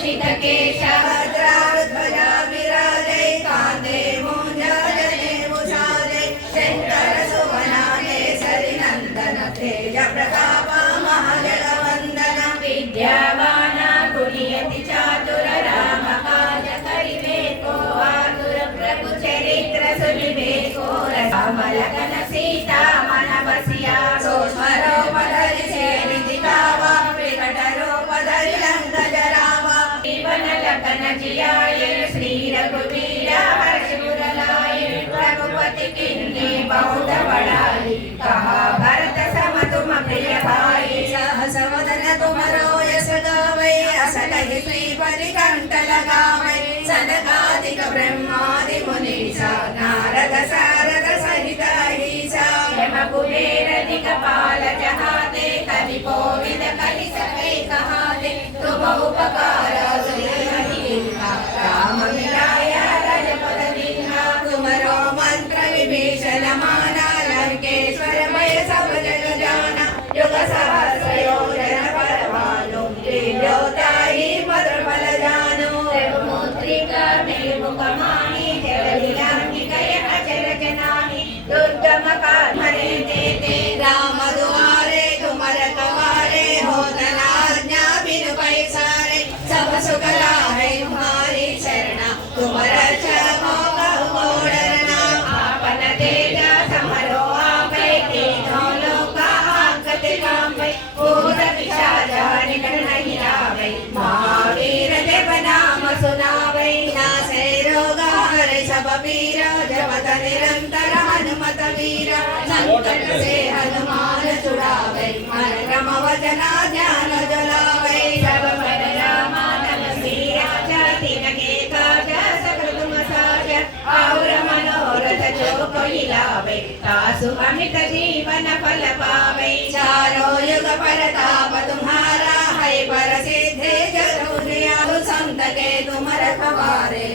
भूषितकेशः द्रावध्वजा विराजै कान्ते मूञ्जाजने मुषाजै शङ्करसुवनाने सरिनन्दन तेजप्रतापा महाजगवन्दन विद्यावाना कुलियति चातुर కనజియాయే శ్రీ రఘువీర హర్షిమురలాయ రఘుపతికి బౌద్ధ బడాయి కహా భరత సమ తుమ ప్రియ భాయి दुर्गम कामरे ते ते राम दुआरे तुम रखवारे हो धनाज्ञा बिनु पैसारे सब सुख लाहे तुम्हारी शरणा तुम रक्षक हो कहो डरना आपन तेज समरो आपै तीनों लोका आकत कामै भूत पिशाच निकट नहीं आवै महावीर देव नाम सुनावै नासे रोगा हरे सब पीरा जपत निरंतर జగన్నాథ వీర సంకట సే హనుమాన చుడావై మన క్రమ వచన ధ్యాన జలావై సర్వ పర రామ నమస్తే రాజ తినకే అమిత జీవన ఫల పావై చారో యుగ పరతాప తుమ్హారా హై పర సిద్ధే జగ సంతకే తుమర కవారే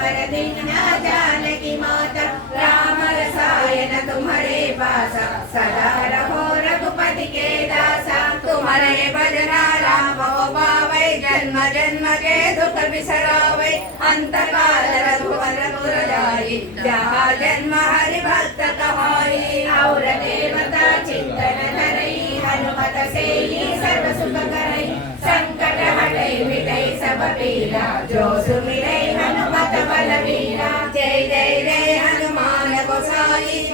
असवर दिन जानकी माता राम रसायन तुम्हारे पासा सदा रहो रघुपति के दासा तुम्हारे भजना राम को पावे जन्म जन्म के दुख बिसरावे अंत काल रघुवर पुर जाई जहाँ जन्म हरि भक्त कहाई और देवता चिंतन धरई हनुमत से ही सर्व सुख करई संकट हटई मिटई सब पीरा जो सुमिरै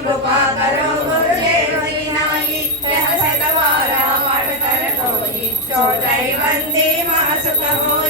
కృపాకరో గురుదేవీనాయి శతవారా మడతరతోయి చోటై వందే మహసుఖమోయి